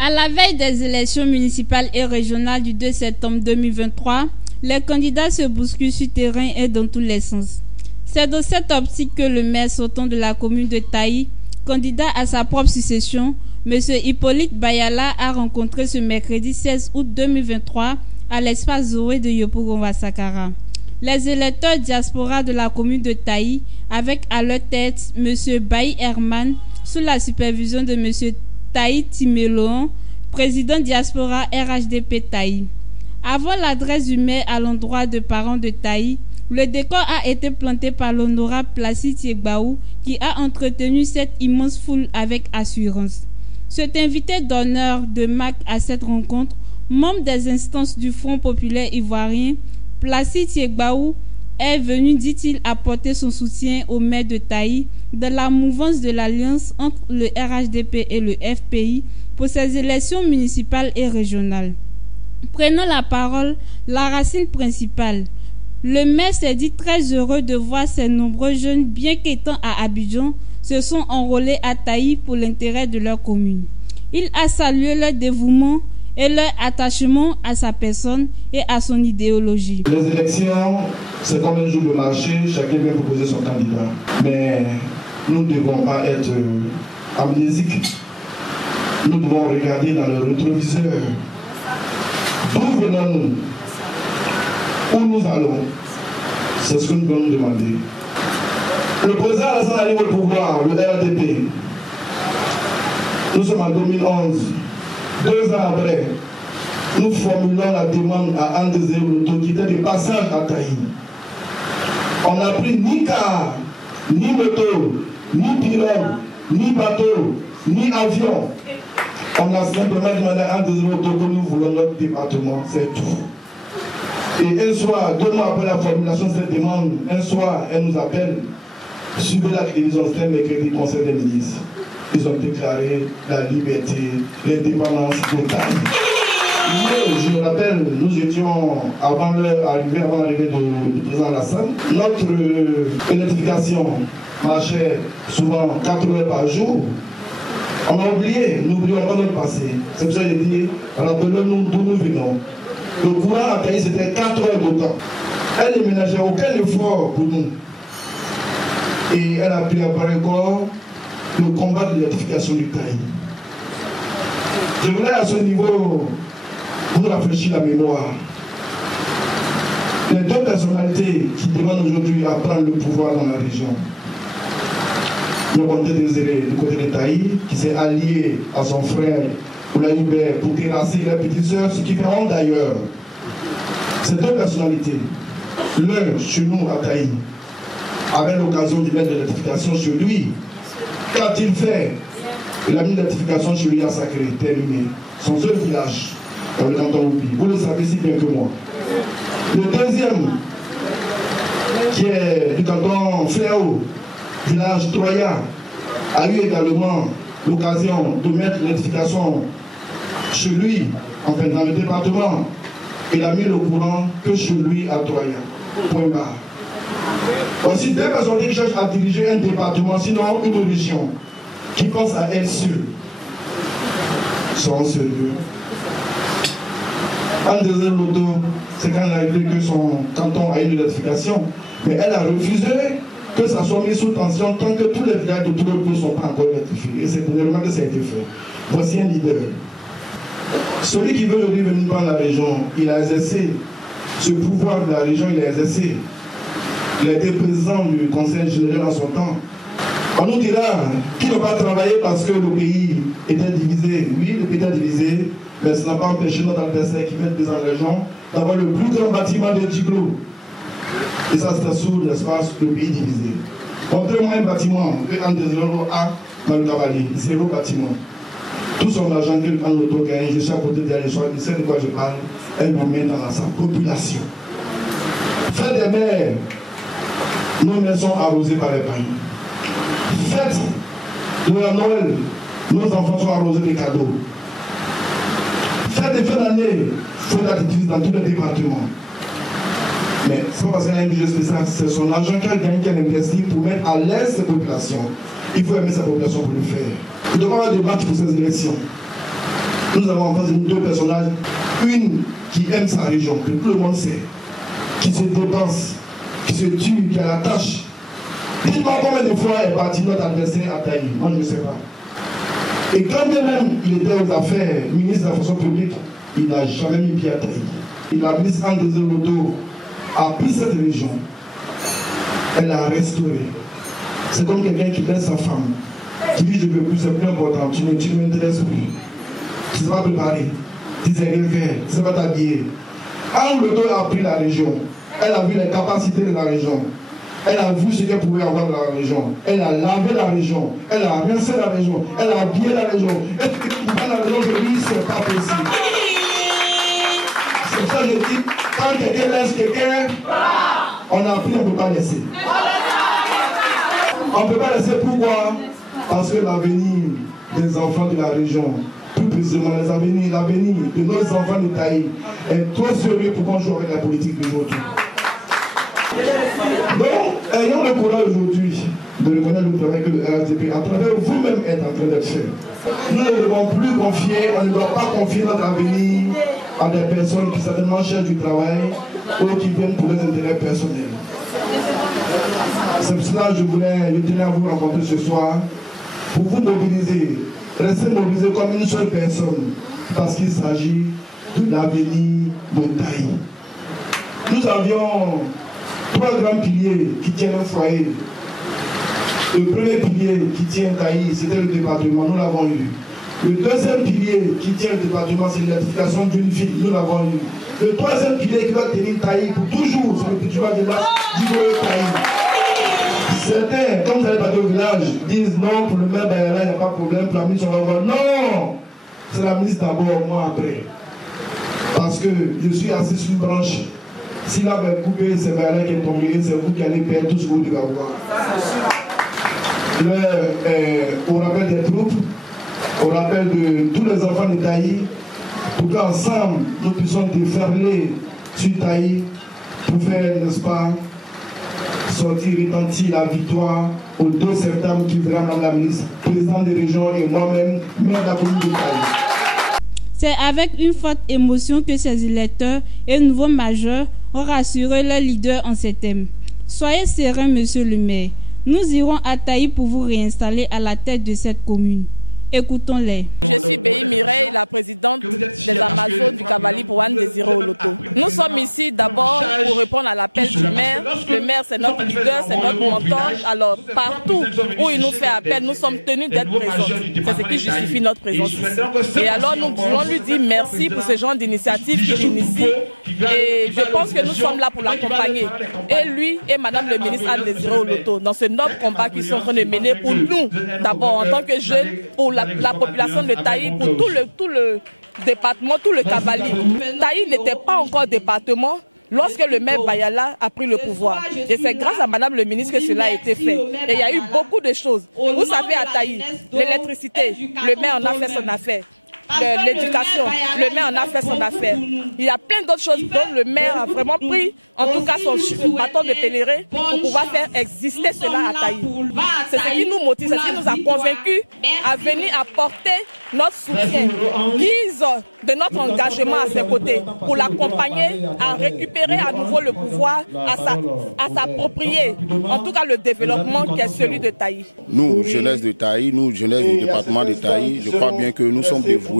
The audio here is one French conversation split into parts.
À la veille des élections municipales et régionales du 2 septembre 2023, les candidats se bousculent sur terrain et dans tous les sens. C'est dans cette optique que le maire sortant de la commune de Taï, candidat à sa propre succession, M. Hippolyte Bayala a rencontré ce mercredi 16 août 2023 à l'espace Zoé de Yopougon Sakara. Les électeurs diaspora de la commune de Taï, avec à leur tête M. Baï Herman, sous la supervision de M. Taï Timéloan, président diaspora RHDP Taï. Avant l'adresse du maire à l'endroit de parents de Taï, le décor a été planté par l'honorable Placide Yegbaou qui a entretenu cette immense foule avec assurance. Cet invité d'honneur de marque à cette rencontre, membre des instances du Front populaire ivoirien, Placide Yegbaou est venu, dit-il, apporter son soutien au maire de Taï dans la mouvance de l'alliance entre le RHDP et le FPI pour ces élections municipales et régionales. Prenant la parole, la racine principale. Le maire s'est dit très heureux de voir ces nombreux jeunes, bien qu'étant à Abidjan, se sont enrôlés à Taï pour l'intérêt de leur commune. Il a salué leur dévouement et leur attachement à sa personne et à son idéologie. Les élections, c'est comme un jour de marché, chacun vient proposer son candidat. Mais nous ne devons pas être amnésiques. Nous devons regarder dans le rétroviseur. D'où venons-nous? Où nous allons? C'est ce que nous devons nous demander. Le président Alassane arrive au pouvoir, le RDP. Nous sommes en 2011. 2 ans après, nous formulons la demande à Anne Désiré Loto qui était de passage à Taï. On n'a pris ni car, ni moto, ni pirogue, ni bateau, ni avion. On a simplement demandé à Anne Désiré Loto que nous voulons notre département, c'est tout. Et un soir, 2 mois après la formulation de cette demande, un soir, elle nous appelle, suivez la télévision, c'était mercredi, conseil des ministres. Ils ont déclaré la liberté, l'indépendance totale. Je me rappelle, nous étions, avant l'arrivée du président Alassane, notre électrification marchait souvent 4 heures par jour. On a oublié, n'oublions pas notre passé. C'est pour ça que j'ai dit, rappelons-nous d'où nous venons. Le courant à Taï, c'était 4 heures de temps. Elle ne ménageait aucun effort pour nous. Et elle a pris à bras le corps le combat de l'électrification du Taï. Je voulais à ce niveau vous rafraîchir la mémoire. Les 2 personnalités qui demandent aujourd'hui à prendre le pouvoir dans la région. Le comté Désiré du côté de Taï, qui s'est allié à son frère Oula Hubert pour terrasser la petite sœur, ce qui fait honte d'ailleurs. Ces 2 personnalités, l'un chez nous à Taï, avait l'occasion de mettre de l'électrification chez lui. Quand il fait, il a mis l'électrification chez lui à Sacré, terminé. Son seul village, dans le canton Oupi. Vous le savez si bien que moi. Le deuxième, qui est du canton Fléau, village Troya, a eu également l'occasion de mettre l'électrification chez lui, enfin dans le département. Il a mis le courant que chez lui à Troya. Point barre. Aussi, 2 personnes qui cherchent à diriger un département, sinon une région, qui pense à elle seule, seront sérieux. Anne Désiré Loto, c'est quand elle a arrivé que son canton a eu l'électrification, mais elle a refusé que ça soit mis sous tension tant que tous les villages de tout le pays ne sont pas encore électrifiés. Et c'est dernièrement que ça a été fait. Voici un leader. Celui qui veut revenir dans la région, il a exercé ce pouvoir de la région, il a exercé. Il a été président du conseil général en son temps. On nous dira qu'il n'a pas travaillé parce que le pays était divisé. Oui, le pays était divisé, mais ça n'a pas empêché notre adversaire qui vient de président de la région d'avoir le plus grand bâtiment de Djiblo. Et ça, c'était sous l'espace du pays divisé. Montrez-moi un bâtiment que Anne Désiré a dans le cavalier. 0 bâtiment. Tout son argent qu'il a l'auto gagné, je suis à côté de la soir, il sait de quoi je parle, elle me met dans sa population. Faites des mers. Nos maisons sont arrosées par les pailles. Faites de la Noël, nos enfants sont arrosés des cadeaux. Faites des fins d'année, faut l'attitude dans tous les départements. Mais c'est pas parce qu'elle a une budget spécial, c'est son argent qu'elle gagne, qu'elle investit pour mettre à l'aise ses populations. Il faut aimer sa population pour le faire. Il doit y avoir des matchs pour ces élections. Nous avons en face de nous deux personnages. Une qui aime sa région, que tout le monde sait, qui se dépense, qui se tue, qui a la tâche. Dites-moi combien de fois est parti notre adversaire à Taï. Moi, je ne sais pas. Et quand bien même il était aux affaires, ministre de la fonction publique, il n'a jamais mis pied à Taï. La ministre Anne-Désiré Oloto a pris cette région, elle l'a restaurée. C'est comme quelqu'un qui laisse sa femme, qui dit je ne veux plus, c'est plus important, tu ne m'intéresses plus. Tu ne sais pas préparer, tu ne sais rien faire, tu ne sais pas t'habiller. Anne Oloto a pris la région, elle a vu les capacités de la région. Elle a vu ce qu'elle pouvait avoir dans la région. Elle a lavé la région. Elle a rincé la région. Elle a habillé la région. Et pour la région, je dis, c'est pas possible. C'est ça que je dis, quand quelqu'un laisse quelqu'un, on a appris, on ne peut pas laisser. On ne peut pas laisser, pourquoi? Parce que l'avenir des enfants de la région, plus précisément l'avenir de nos enfants de Taï, est trop sérieux pour qu'on joue avec la politique d'aujourd'hui. Donc, ayons le courage aujourd'hui de reconnaître le travail que le RHDP, à travers vous-même, est en train de faire. Nous ne devons plus confier, on ne doit pas confier notre avenir à des personnes qui certainement cherchent du travail ou qui viennent pour leurs intérêts personnels. C'est pour cela que je tenais à vous rencontrer ce soir pour vous mobiliser. Restez mobilisés comme une seule personne parce qu'il s'agit de l'avenir de Taï. Nous avions 3 grands piliers qui tiennent un foyer. Le premier pilier qui tient Taï, c'était le département, nous l'avons eu. Le deuxième pilier qui tient le département, c'est l'électrification d'une ville, nous l'avons eu. Le troisième pilier qui va tenir Taï pour toujours, c'est le petit village de là, du Taï. Certains, comme vous allez partir au village, disent non, pour le maire Bayala, il n'y a pas de problème, pour la ministre, on va voir. Non, c'est la ministre d'abord, moi après. Parce que je suis assis sur une branche. Si là, ben, coupé, c'est Bayala qui est tombé, c'est vous qui allez perdre tout ce que vous devez avoir. Au rappel des troupes, au rappel de tous les enfants de Taï, pour qu'ensemble, nous puissions déferler sur Taï pour faire, n'est-ce pas, sortir, retentir la victoire au 2 septembre qui verra Mme la ministre, président de région et moi-même, maire de la commune de Taï. C'est avec une forte émotion que ces électeurs et nouveaux majeurs ont rassuré leur leader en ces thèmes. Soyez serein, monsieur le maire. Nous irons à Taï pour vous réinstaller à la tête de cette commune. Écoutons-les. Je suis Béhi Mireille, la présidente des Amazones du Cavalier pour Anne-Désiré Oloto. Nous sommes ici d'abord pour répondre à l'appel du maire. Le maire, c'est notre leader, c'est notre mentor. Alors, partout où il nous fait appel, nous sommes tenus d'être présents. C'est ce qui justifie notre présence ici. Et alors, nous voulons lui dire merci pour ce genre d'initiative qu'il initie. Et je pense que nous sommes là pour l'accompagner. Et lui et Madame le ministre Anne-Désiré Oloto, dans ce noble combat qu'ils sont en train de mener pour nous, d'abord en tant que jeunes, pour la population de Taï, pour tout le département, tout le Cavalier. Taï n'était pas encore département lorsque le maire Bayala a pris le pouvoir. Et c'est grâce à Madame le ministre que cela a été fait. Et il y a eu beaucoup de choses. Vous savez, à Taï, l'électricité, le maire en a fait son affaire. L'éducation, le maire en a fait son affaire. Il y a plein d'autres choses dont le maire a vraiment pris, en tout cas son bâton de pèlerin, pour pouvoir faire exister cela à Taï. C'est ce qui nous motive, c'est ce qui nous a convaincus à venir apporter notre soutien, guise de notre engagement à ses côtés, pour l'accompagner à récupérer à nouveau le pouvoir, à s'approprier, en tout cas le développement qui est celui de Taï. Nous, jeunesse de Taï, nous, jeunesse du département de Taï, je crois bien que nous sommes dévoués.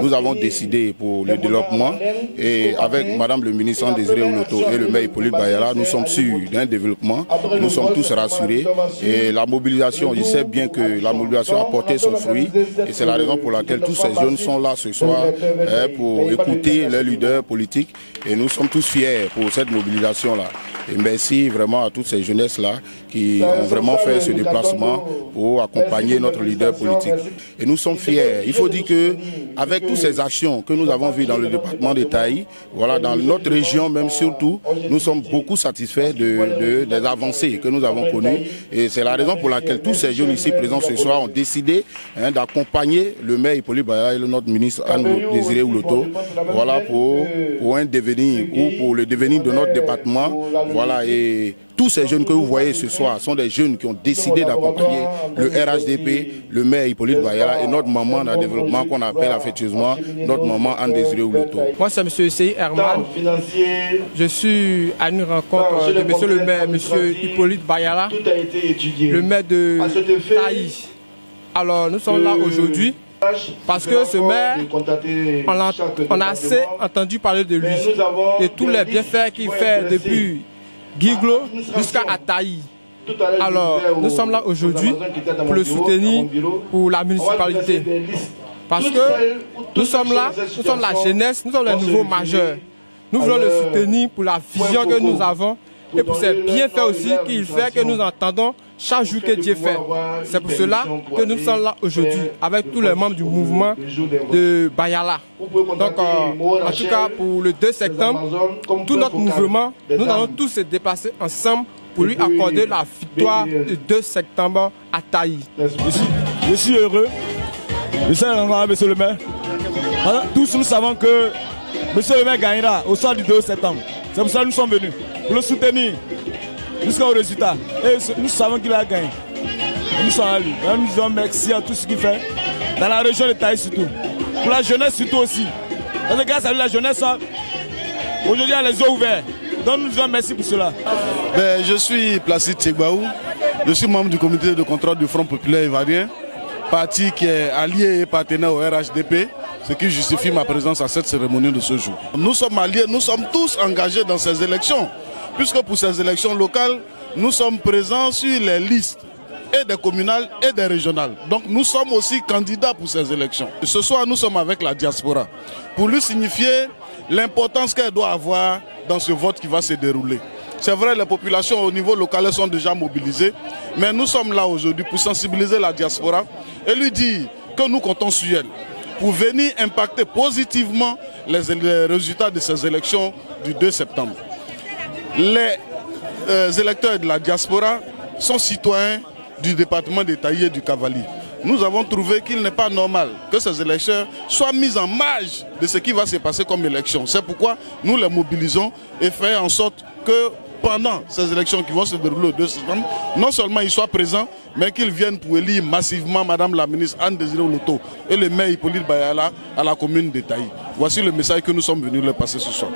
Nous avons décidé pour le développement et avec Madame le ministre Anne-Désiré Oloto et le maire Hippolyte Bayala, nous sommes sûrs d'un développement. Nous sommes tous rassurés et la mobilisation, je sais bien que la mobilisation a porté son fruit et c'est la raison pour laquelle tous ces jeunes sont là ce soir pour écouter leurs leaders politiques et nous sommes tous fiers pour cette mobilisation-là. Et merci vraiment à toutes ces jeunesses-là qui ont vraiment fait ce déplacement pour accompagner notre leader politique. Et nous sommes fiers. Il faut dire que avec toutes ces actions que nous avons vues dans le département de Taï, voilà, dans notre région même surtout, nous sommes beaucoup satisfaits des avancées que nous avons connues. Et c'est la raison pour laquelle tous ces jeunes ici présents ce soir ont décidé d'accompagner le maire Hippolyte Bayala et notre ministre Anne-Désiré Oloto, voilà, pour un devenir ou pour le devenir de notre département. Voilà, et tous ces jeunes que vous voyez ce soir sont des jeunes qui ont décidé d'accompagner le RHDP, le maire Hippolyte Bayala et notre maman d'un développement qu'on appelle affectueusement notre maman Anne-Désirée Ouloto. Moi, c'est M. Seyi Herman. Je suis à une rencontre de M. le maire, M. Hippolyte Bayala, le maire de Taï. Alors, nous sommes là aujourd'hui parce que ce maire, on a assez entendu parler de lui et tous les bienfaits qu'il fait depuis Guiglo jusqu'à Taï. Alors, nous sommes là aujourd'hui pour le soutenir pour la municipalité. Parce que nous sommes là, nous sommes la jeunesse, nous sommes les nouveaux majeurs. Nous voulons le soutenir pour la vision que nous avons et pour ces bienfaits aussi qu'il fait, que nous entendons chaque jour que Dieu fait. C'est pour cela que nous sommes là aujourd'hui avec tous les membres du mouvement de Bayala. Donc, en tout cas, pour le 2 septembre, tout notre mouvement, nous allons tous se déplacer ensemble pour lui accorder la victoire du 2 septembre à Taï. Je suis heureux. Je suis heureux, monsieur le maire. Tous nous savons que monsieur le maire gagnera au soir du 2 septembre. C'est pour ça que nous sommes venus, pour le soutenir jusqu'au résultat. Et nous savons qu'il a gagné. Nous sommes à lui. Nous disons merci à tout ce qu'il fait, dans la région de Taï surtout. Pour la jeunesse surtout aussi. Parce que grâce à lui, la jeunesse, aujourd'hui, a les yeux ouverts. Donc nous disons merci pour cela. Je suis Placide Tchegbaou. Je suis membre du comité de contrôle du Front Populaire Ivoirien, parti qui est allié et partenaire au RHDP, ce qui justifie ma présence à cette cérémonie de ce jour. Nous sommes alliés, nous sommes tous engagés dans ces élections, puisque pour ces élections locales, nous sommes présents sur les listes et des communales et des régionales. Donc nous sommes aussi candidats pour ces élections. Ce soir, nous sommes avec la diaspora pour lui signifier l'importance qu'elle doit avoir dans ce vote qui va se dérouler. C'est vrai, les populations au niveau local sont déjà mobilisées, mais nous sommes là aujourd'hui pour sensibiliser la diaspora et lui dire que nous comptons sur elle pour venir impacter positivement les résultats de ces élections du 2 septembre. Les électeurs de la diaspora sont citoyens du département de Taï et du Cavali. Nous avons trouvé qu'il n'est pas normal que ces élections soient mises en marge de ce qui va se passer comme élection. C'est pourquoi nous les mobilisons et faisons en sorte que pendant ces élections qui vont se dérouler au 2 septembre, non seulement ils soient présents, mais qu'ils viennent pour élire massivement Madame la ministre Anne-Désirée Ouloto et le maire Hippolyte Bayala à la commune de Taï. Voici le message que nous sommes venus leur passer ce soir.